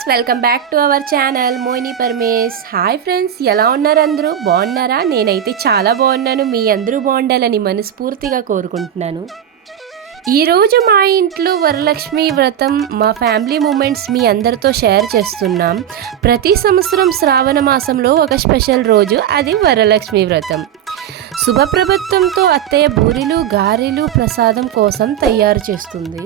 Friends, welcome back to our channel మోయిని Paramesh. Hi friends, ఎలా ఉన్నారు? అందరూ బాగున్నారా? నేనైతే చాలా బాగున్నాను. మీ అందరూ బాగుండాలని మనస్ఫూర్తిగా కోరుకుంటున్నాను. ఈరోజు మా ఇంట్లో వరలక్ష్మి వ్రతం మా ఫ్యామిలీ మూమెంట్స్ మీ అందరితో షేర్ చేస్తున్నాం. ప్రతి సంవత్సరం శ్రావణ మాసంలో ఒక స్పెషల్ రోజు, అది వరలక్ష్మి వ్రతం. శుభప్రభత్వంతో అత్తయ్య బూరెలు గారెలు ప్రసాదం కోసం తయారు చేస్తుంది.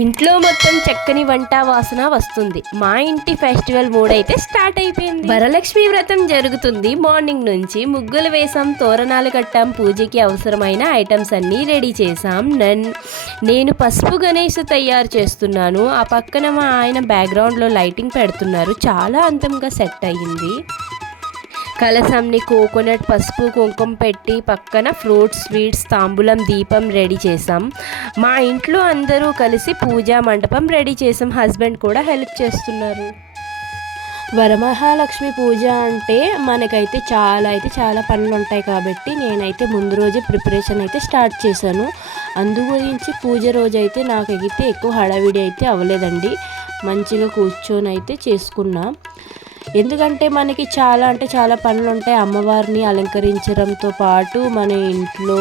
ఇంట్లో మొత్తం చక్కని వంట వాసన వస్తుంది. మా ఇంటి ఫెస్టివల్ మూడ్ అయితే స్టార్ట్ అయిపోయింది. వరలక్ష్మి వ్రతం జరుగుతుంది. మార్నింగ్ నుంచి ముగ్గులు వేసాం, తోరణాలు కట్టాం, పూజకి అవసరమైన ఐటమ్స్ అన్నీ రెడీ చేసాం. నేను పసుపు గణేష్ తయారు చేస్తున్నాను. ఆ పక్కన మా ఆయన బ్యాక్గ్రౌండ్లో లైటింగ్ పెడుతున్నారు. చాలా అందంగా సెట్ అయ్యింది. కలసంని కోకోనట్ పసుపు కుంకుమ పెట్టి పక్కన ఫ్రూట్స్ స్వీట్స్ తాంబూలం దీపం రెడీ చేసాం. మా ఇంట్లో అందరూ కలిసి పూజా మండపం రెడీ చేసాం. హస్బెండ్ కూడా హెల్ప్ చేస్తున్నారు. వరమహాలక్ష్మి పూజ అంటే మనకైతే చాలా పనులు ఉంటాయి కాబట్టి నేనైతే ముందు రోజే ప్రిపరేషన్ అయితే స్టార్ట్ చేశాను. అందు గురించి పూజ రోజు అయితే నాకైతే ఎక్కువ హడావిడి అయితే అవ్వలేదండి. మంచిగా కూర్చొని అయితే చేసుకున్నా. ఎందుకంటే మనకి చాలా పనులు ఉంటాయి. అమ్మవారిని అలంకరించడంతో పాటు మన ఇంట్లో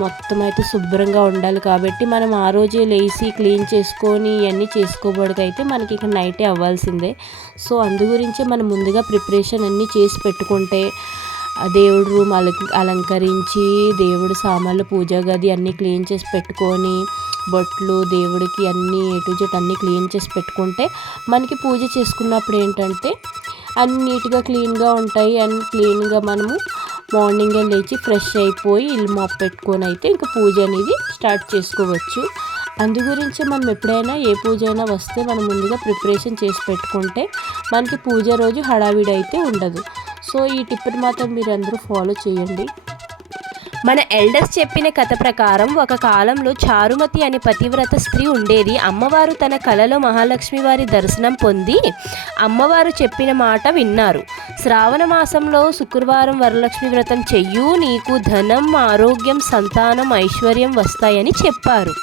మొత్తం అయితే శుభ్రంగా ఉండాలి కాబట్టి మనం ఆ రోజే లేచి క్లీన్ చేసుకొని ఇవన్నీ చేసుకోబడికైతే మనకి ఇక నైటే అవ్వాల్సిందే. సో అందు గురించి మనం ముందుగా ప్రిపరేషన్ అన్నీ చేసి పెట్టుకుంటే దేవుడు రూమ్ అలంకరించి దేవుడు సామాన్లు పూజా గది అన్నీ క్లీన్ చేసి పెట్టుకొని బొట్లు దేవుడికి అన్నీ ఎటు జెట్ అన్నీ క్లీన్ చేసి పెట్టుకుంటే మనకి పూజ చేసుకున్నప్పుడు ఏంటంటే అన్నీ నీట్గా క్లీన్గా ఉంటాయి. అండ్ క్లీన్గా మనము మార్నింగే లేచి ఫ్రెష్ అయిపోయి ఇల్లు మాప్ పెట్టుకొని అయితే ఇంకా పూజ అనేది స్టార్ట్ చేసుకోవచ్చు. అందు గురించి మనం ఎప్పుడైనా ఏ పూజ అయినా వస్తే మనం ముందుగా ప్రిపరేషన్ చేసి పెట్టుకుంటే మనకి పూజ రోజు హడావిడి అయితే ఉండదు. సో ఈ టిప్ని మాత్రం మీరు అందరూ ఫాలో చేయండి. మన ఎల్డర్స్ చెప్పిన కథ ప్రకారం ఒక కాలంలో చారుమతి అనే పతివ్రత స్త్రీ ఉండేది. అమ్మవారు తన కలలో మహాలక్ష్మి వారి దర్శనం పొంది అమ్మవారు చెప్పిన మాట విన్నారు. శ్రావణ మాసంలో శుక్రవారం వరలక్ష్మి వ్రతం చెయ్యు, నీకు ధనం ఆరోగ్యం సంతానం ఐశ్వర్యం వస్తాయని చెప్పారు.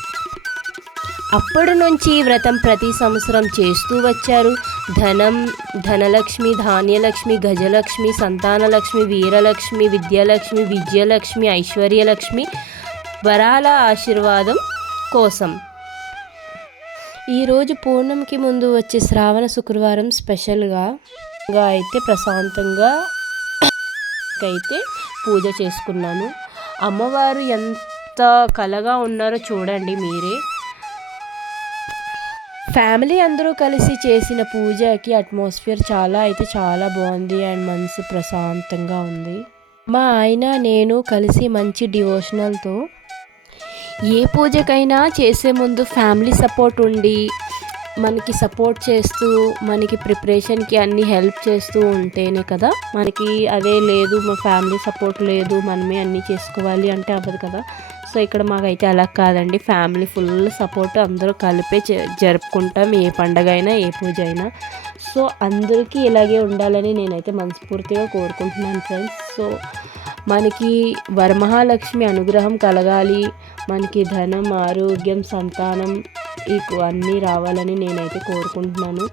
అప్పటి నుంచి వ్రతం ప్రతి సంవత్సరం చేస్తూ వచ్చారు. ధనలక్ష్మి, ధాన్యలక్ష్మి, గజలక్ష్మి, సంతానలక్ష్మి, వీరలక్ష్మి, విద్యాలక్ష్మి, విజయలక్ష్మి, ఐశ్వర్యలక్ష్మి వరాల ఆశీర్వాదం కోసం. ఈరోజు పూర్ణంకి ముందు వచ్చే శ్రావణ శుక్రవారం స్పెషల్గా అయితే ప్రశాంతంగా అయితే పూజ చేసుకున్నాను. అమ్మవారు ఎంత కలగా ఉన్నారో చూడండి మీరే. ఫ్యామిలీ అందరూ కలిసి చేసిన పూజకి అట్మాస్ఫియర్ చాలా బాగుంది అండ్ మనసు ప్రశాంతంగా ఉంది. మా ఆయన నేను కలిసి మంచి డివోషనల్తో ఏ పూజకైనా చేసే ముందు ఫ్యామిలీ సపోర్ట్ ఉండి మనకి సపోర్ట్ చేస్తూ మనకి ప్రిపరేషన్కి అన్నీ హెల్ప్ చేస్తూ ఉంటేనే కదా మనకి. అదే లేదు మా ఫ్యామిలీ సపోర్ట్ లేదు మనమే అన్నీ చేసుకోవాలి అంటే అవ్వదు కదా. సో ఇక్కడ మాకైతే అలా కాదండి, ఫ్యామిలీ ఫుల్ సపోర్ట్, అందరూ కలిపే జరుపుకుంటాం ఏ పండగ అయినా ఏ పూజ అయినా. సో అందరికీ ఇలాగే ఉండాలని నేనైతే మనస్ఫూర్తిగా కోరుకుంటున్నాను ఫ్రెండ్స్. సో మనకి వరమహాలక్ష్మి అనుగ్రహం కలగాలి, మనకి ధనం ఆరోగ్యం సంతానం అన్నీ రావాలని నేనైతే కోరుకుంటున్నాను.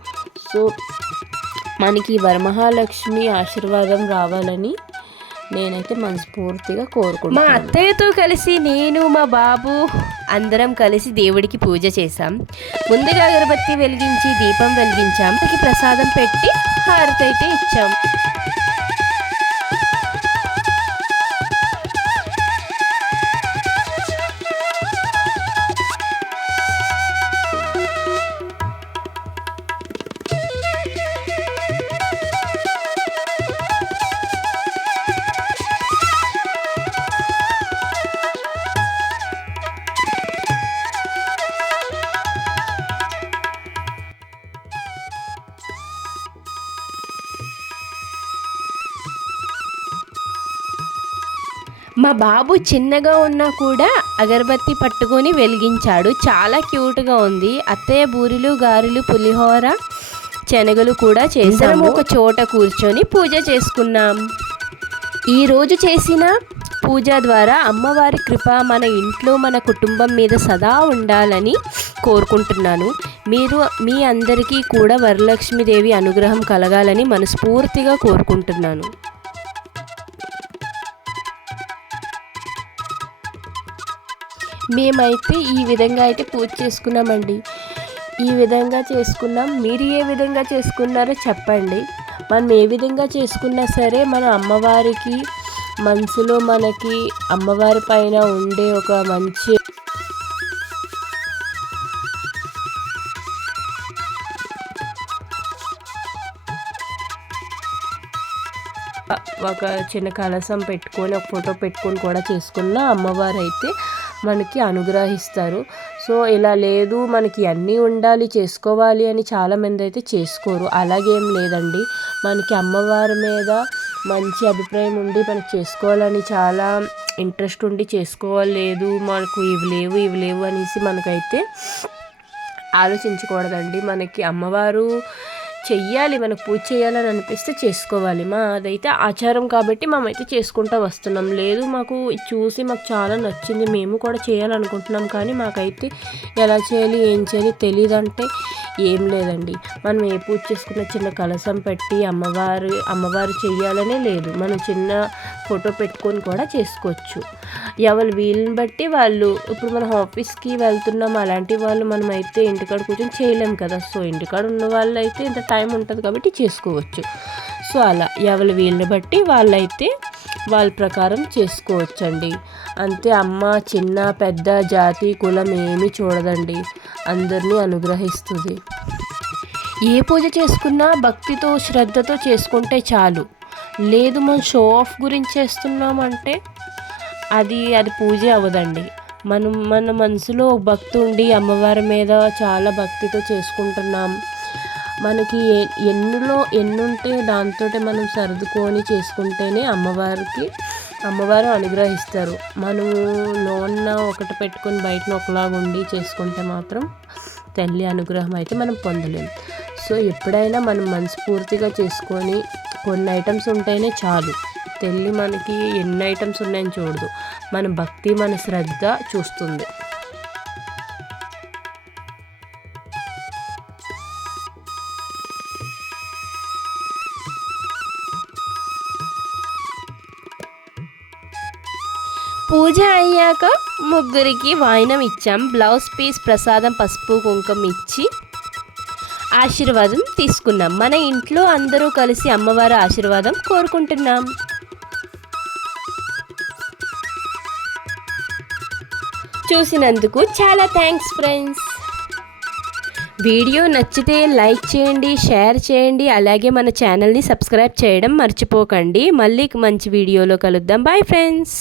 సో మనకి వరమహాలక్ష్మి ఆశీర్వాదం రావాలని నేనైతే మనస్ఫూర్తిగా కోరుకుంటున్నాను. మా అత్తయ్యతో కలిసి నేను మా బాబు అందరం కలిసి దేవుడికి పూజ చేశాం. ముందుగా అగరబత్తి వెలిగించి దీపం వెలిగించాం. ప్రసాదం పెట్టి హారతి అయితే ఇచ్చాం. మా బాబు చిన్నగా ఉన్నా కూడా అగరబత్తి పట్టుకొని వెలిగించాడు. చాలా క్యూట్గా ఉంది. అత్తయ్య బూరెలు గారెలు పులిహోర శనగలు కూడా చేసాము. ఒక చోట కూర్చొని పూజ చేసుకున్నాం. ఈరోజు చేసిన పూజ ద్వారా అమ్మవారి కృప మన ఇంట్లో మన కుటుంబం మీద సదా ఉండాలని కోరుకుంటున్నాను. మీ అందరికీ కూడా వరలక్ష్మీదేవి అనుగ్రహం కలగాలని మనస్ఫూర్తిగా కోరుకుంటున్నాను. మేమైతే ఈ విధంగా అయితే పూజ చేసుకున్నామండి. ఈ విధంగా చేసుకున్నాం. మీరు ఏ విధంగా చేసుకున్నారో చెప్పండి. మనం ఏ విధంగా చేసుకున్నా సరే మన అమ్మవారికి మనసులో మనకి అమ్మవారి పైన ఉండే ఒక మంచి ఒక చిన్న కలశం పెట్టుకొని ఒక ఫోటో పెట్టుకొని కూడా చేసుకున్న అమ్మవారు అయితే మనకి అనుగ్రహిస్తారు. సో ఇలా లేదు మనకి అన్నీ ఉండాలి చేసుకోవాలి అని చాలామంది అయితే చేసుకోరు. అలాగేం లేదండి. మనకి అమ్మవారి మీద మంచి అభిప్రాయం ఉండి మనకి చేసుకోవాలని చాలా ఇంట్రెస్ట్ ఉండి చేసుకోలేదు మనకు ఇవి లేవు అనేసి మనకైతే ఆలోచించకూడదండి. మనకి అమ్మవారు చెయ్యాలి, మనకు పూజ చేయాలని అనిపిస్తే చేసుకోవాలి. అదైతే ఆచారం కాబట్టి మేమైతే చేసుకుంటూ వస్తున్నాం. లేదు మాకు చూసి మాకు చాలా నచ్చింది, మేము కూడా చేయాలనుకుంటున్నాం, కానీ మాకైతే ఎలా చేయాలి ఏం చేయాలి తెలియదంటే ఏం లేదండి. మనం ఏ పూజ చేసుకున్న చిన్న కలశం పెట్టి అమ్మవారు చెయ్యాలనే లేదు, మనం చిన్న ఫోటో పెట్టుకొని కూడా చేసుకోవచ్చు. ఎవరు వీళ్ళని బట్టి వాళ్ళు. ఇప్పుడు మనం ఆఫీస్కి వెళ్తున్నాం అలాంటి వాళ్ళు మనమైతే ఇంటికాడ కూర్చొని చేయలేం కదా. సో ఇంటికాడ ఉన్న వాళ్ళు అయితే ఇంత టైం ఉంటుంది కాబట్టి చేసుకోవచ్చు. సో అలా ఎవరి వీళ్ళని బట్టి వాళ్ళైతే వాళ్ళ ప్రకారం చేసుకోవచ్చండి. అంతే. అమ్మ చిన్న పెద్ద జాతి కులం ఏమీ చూడదండి, అందరినీ అనుగ్రహిస్తుంది. ఏ పూజ చేసుకున్నా భక్తితో శ్రద్ధతో చేసుకుంటే చాలు. లేదు మనం షో ఆఫ్ గురించి చేస్తున్నామంటే అది పూజ అవ్వదండి. మన మనసులో భక్తి ఉండి అమ్మవారి మీద చాలా భక్తితో చేసుకుంటున్నాం, మనకి ఎన్నుంటే దాంతో మనం సర్దుకొని చేసుకుంటేనే అమ్మవారు అనుగ్రహిస్తారు. మనము లోన్న ఒకటి పెట్టుకొని బయటన ఒకలాగా ఉండి చేసుకుంటే మాత్రం తల్లి అనుగ్రహం అయితే మనం పొందలేం. సో ఎప్పుడైనా మనం మనస్ఫూర్తిగా చేసుకొని కొన్ని ఐటమ్స్ ఉంటేనే చాలు. తల్లి మనకి ఎన్ని ఐటమ్స్ ఉన్నాయని చూడదు, మన భక్తి మన శ్రద్ధ చూస్తుంది. పూజ అయ్యాక ముగ్గురికి వాయినం ఇచ్చాం. బ్లౌజ్ పీస్ ప్రసాదం పసుపు కుంకుమ ఇచ్చి ఆశీర్వాదం తీసుకున్నాం. మన ఇంట్లో అందరూ కలిసి అమ్మవారి ఆశీర్వాదం కోరుకుంటున్నాం. చూసినందుకు చాలా థ్యాంక్స్ ఫ్రెండ్స్. వీడియో నచ్చితే లైక్ చేయండి, షేర్ చేయండి, అలాగే మన ఛానల్ని సబ్స్క్రైబ్ చేయడం మర్చిపోకండి. మళ్ళీ మంచి వీడియోలో కలుద్దాం. Bye friends.